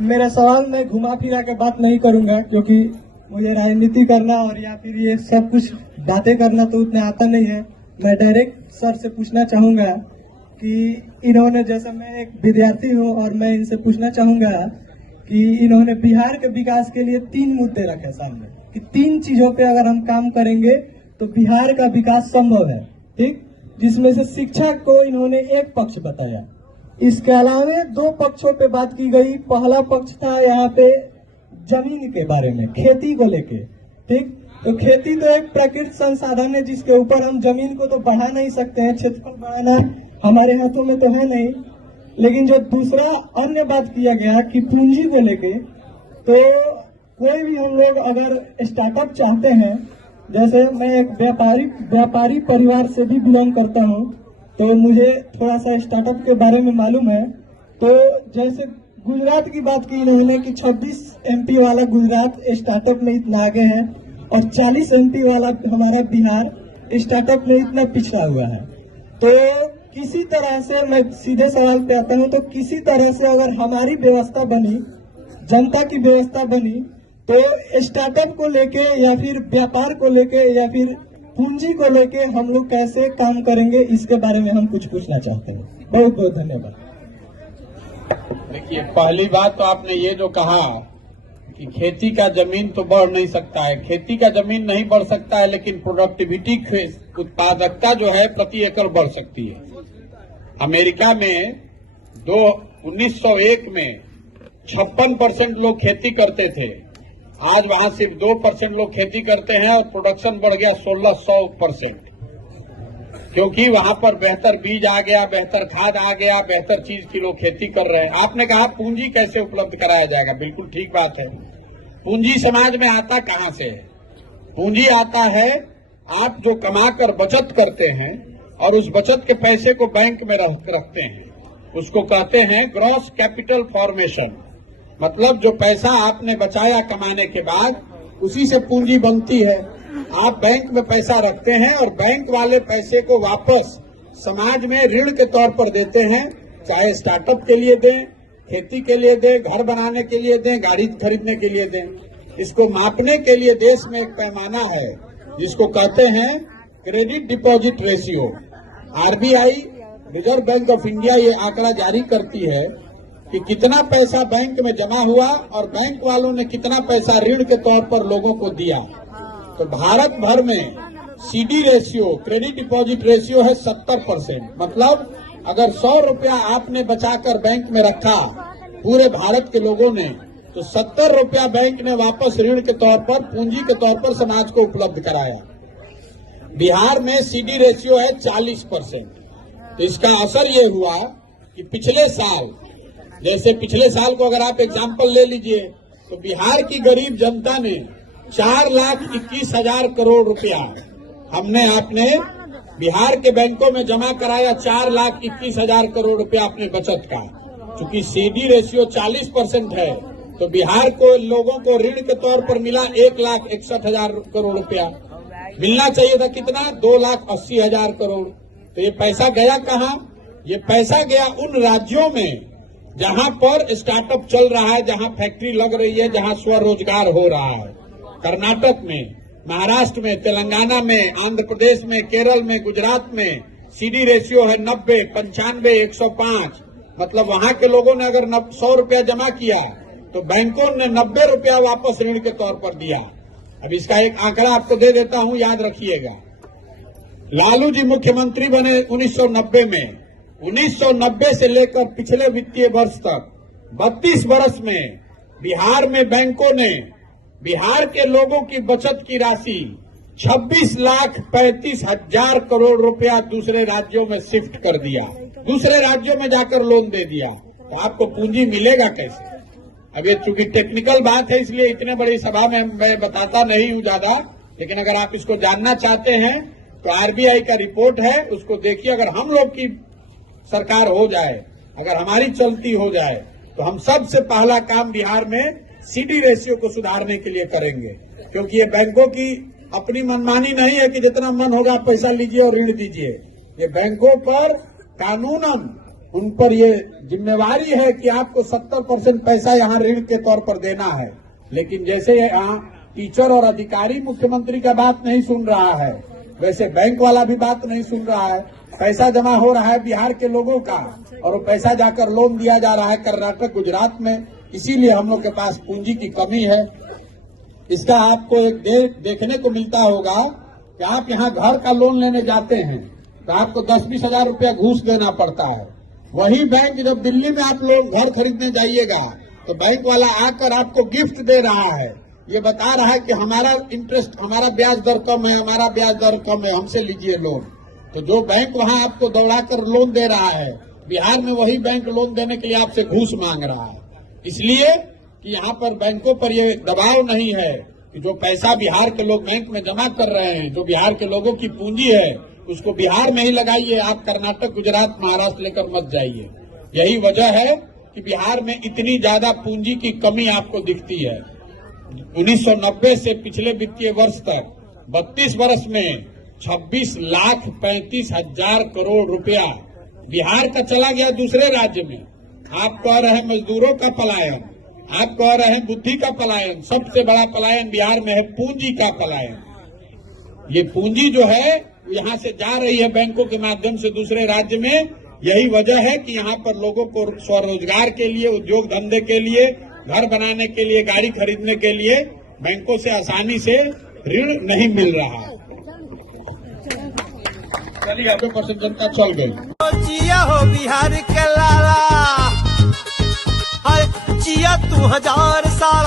मेरा सवाल मैं घुमा फिरा के बात नहीं करूंगा, क्योंकि मुझे राजनीति करना और या फिर ये सब कुछ बातें करना तो उतना आता नहीं है। मैं डायरेक्ट सर से पूछना चाहूंगा कि इन्होंने, जैसा मैं एक विद्यार्थी हूं और मैं इनसे पूछना चाहूंगा कि इन्होंने बिहार के विकास के लिए 3 मुद्दे रखे सामने कि 3 चीजों पे अगर हम काम करेंगे तो बिहार का विकास संभव है, ठीक। जिसमें से शिक्षा को इन्होंने एक पक्ष बताया, इसके अलावा 2 पक्षों पे बात की गई। पहला पक्ष था यहाँ पे जमीन के बारे में, खेती को लेके, ठीक। तो खेती तो एक प्राकृतिक संसाधन है जिसके ऊपर हम जमीन को तो बढ़ा नहीं सकते हैं, क्षेत्रफल बढ़ाना हमारे हाथों में तो है नहीं। लेकिन जो दूसरा अन्य बात किया गया कि पूंजी को लेके, तो कोई भी हम लोग अगर स्टार्टअप चाहते हैं, जैसे मैं एक व्यापारी परिवार से भी बिलोंग करता हूं, तो मुझे थोड़ा सा स्टार्टअप के बारे में मालूम है। तो जैसे गुजरात की बात की इन्होंने कि 26 MP वाला गुजरात स्टार्टअप में इतना आगे है और 40 MP वाला हमारा बिहार स्टार्टअप में इतना पिछड़ा हुआ है। तो किसी तरह से, मैं सीधे सवाल पे आता हूं, तो किसी तरह से अगर हमारी व्यवस्था बनी, जनता की व्यवस्था बनी, तो स्टार्टअप को लेके या फिर व्यापार को लेके या फिर पूंजी को लेके हम लोग कैसे काम करेंगे, इसके बारे में हम कुछ पूछना चाहते हैं। बहुत बहुत धन्यवाद। देखिए, पहली बात तो आपने ये जो कहा कि खेती का जमीन तो बढ़ नहीं सकता है, खेती का जमीन नहीं बढ़ सकता है, लेकिन प्रोडक्टिविटी, उत्पादकता जो है प्रति एकड़ बढ़ सकती है। अमेरिका में 1901 में 56% लोग खेती करते थे, आज वहां सिर्फ 2% लोग खेती करते हैं और प्रोडक्शन बढ़ गया 1600%, क्योंकि वहां पर बेहतर बीज आ गया, बेहतर खाद आ गया, बेहतर चीज की लोग खेती कर रहे हैं। आपने कहा पूंजी कैसे उपलब्ध कराया जाएगा, बिल्कुल ठीक बात है। पूंजी समाज में आता कहां से है? पूंजी आता है आप जो कमाकर बचत करते हैं और उस बचत के पैसे को बैंक में रखते हैं, उसको कहते हैं ग्रॉस कैपिटल फॉर्मेशन। मतलब जो पैसा आपने बचाया कमाने के बाद, उसी से पूंजी बनती है। आप बैंक में पैसा रखते हैं और बैंक वाले पैसे को वापस समाज में ऋण के तौर पर देते हैं, चाहे स्टार्टअप के लिए दें, खेती के लिए दें, घर बनाने के लिए दें, गाड़ी खरीदने के लिए दें। इसको मापने के लिए देश में एक पैमाना है जिसको कहते हैं credit deposit ratio. RBI, reserve bank of India, ये आंकड़ा जारी करती है कि कितना पैसा बैंक में जमा हुआ और बैंक वालों ने कितना पैसा ऋण के तौर पर लोगों को दिया। तो भारत भर में CD ratio, credit deposit ratio है 70%। मतलब अगर 100 रुपया आपने बचाकर बैंक में रखा पूरे भारत के लोगों ने, तो 70 रुपया बैंक ने वापस ऋण के तौर पर, पूंजी के तौर पर समाज को उपलब्ध कराया। बिहार में CD रेशियो है 40%। तो इसका असर ये हुआ कि पिछले साल, जैसे पिछले साल को अगर आप एग्जाम्पल ले लीजिए, तो बिहार की गरीब जनता ने 4,21,000 करोड़ रुपया हमने आपने बिहार के बैंकों में जमा कराया, 4,21,000 करोड़ रुपया अपने बचत का। चूंकि CD रेशियो 40% है, तो बिहार को लोगों को ऋण के तौर पर मिला 1,61,000 करोड़ रुपया। मिलना चाहिए था कितना? 2,80,000 करोड़। तो ये पैसा गया कहाँ? ये पैसा गया उन राज्यों में जहां पर स्टार्टअप चल रहा है, जहां फैक्ट्री लग रही है, जहां स्वरोजगार हो रहा है। कर्नाटक में, महाराष्ट्र में, तेलंगाना में, आंध्र प्रदेश में, केरल में, गुजरात में CD रेशियो है 90, 95, 105। मतलब वहां के लोगों ने अगर 100 रुपया जमा किया तो बैंकों ने 90 रुपया वापस ऋण के तौर पर दिया। अब इसका एक आंकड़ा आपको दे देता हूं, याद रखिएगा। लालू जी मुख्यमंत्री बने 1990 में। 1990 से लेकर पिछले वित्तीय वर्ष तक 32 वर्ष में बिहार में बैंकों ने बिहार के लोगों की बचत की राशि 26,35,000 करोड़ रुपया दूसरे राज्यों में शिफ्ट कर दिया, दूसरे राज्यों में जाकर लोन दे दिया। तो आपको पूंजी मिलेगा कैसे? अब ये चूंकि टेक्निकल बात है, इसलिए इतने बड़ी सभा में मैं बताता नहीं हूं ज्यादा, लेकिन अगर आप इसको जानना चाहते हैं तो RBI का रिपोर्ट है, उसको देखिए। अगर हम लोग की सरकार हो जाए, अगर हमारी चलती हो जाए, तो हम सबसे पहला काम बिहार में CD रेशियो को सुधारने के लिए करेंगे। क्योंकि ये बैंकों की अपनी मनमानी नहीं है कि जितना मन होगा पैसा लीजिए और ऋण दीजिए। ये बैंकों पर कानूनन उन पर ये जिम्मेवारी है कि आपको 70% पैसा यहाँ ऋण के तौर पर देना है। लेकिन जैसे यहाँ टीचर और अधिकारी मुख्यमंत्री का बात नहीं सुन रहा है, वैसे बैंक वाला भी बात नहीं सुन रहा है। पैसा जमा हो रहा है बिहार के लोगों का और वो पैसा जाकर लोन दिया जा रहा है कर्नाटक, गुजरात में। इसीलिए हम लोग के पास पूंजी की कमी है। इसका आपको एक देखने को मिलता होगा कि आप यहाँ घर का लोन लेने जाते हैं तो आपको 10-20 हजार रुपया घूस देना पड़ता है। वही बैंक जब दिल्ली में आप लोग घर खरीदने जाइएगा तो बैंक वाला आकर आपको गिफ्ट दे रहा है, ये बता रहा है कि हमारा इंटरेस्ट, हमारा ब्याज दर कम है, हमारा ब्याज दर कम है, हमसे लीजिए लोन। तो जो बैंक वहां आपको दौड़ाकर लोन दे रहा है, बिहार में वही बैंक लोन देने के लिए आपसे घूस मांग रहा है। इसलिए कि यहाँ पर बैंकों पर ये दबाव नहीं है कि जो पैसा बिहार के लोग बैंक में जमा कर रहे हैं, जो बिहार के लोगों की पूंजी है, उसको बिहार में ही लगाइए, आप कर्नाटक, गुजरात, महाराष्ट्र लेकर मत जाइए। यही वजह है कि बिहार में इतनी ज्यादा पूंजी की कमी आपको दिखती है। 1990 से पिछले वित्तीय वर्ष तक 32 वर्ष में 26,35,000 करोड़ रुपया बिहार का चला गया दूसरे राज्य में। आप कह रहे हैं मजदूरों का पलायन, आप कह रहे हैं बुद्धि का पलायन। सबसे बड़ा पलायन बिहार में है पूंजी का पलायन। ये पूंजी जो है यहाँ से जा रही है बैंकों के माध्यम से दूसरे राज्य में। यही वजह है कि यहाँ पर लोगों को स्वरोजगार के लिए, उद्योग धंधे के लिए, घर बनाने के लिए, गाड़ी खरीदने के लिए बैंकों से आसानी से ऋण नहीं मिल रहा। चलिए 90% जनता चल गई। जिया हो बिहार के लाला, हाय जिया तू 1000 साल।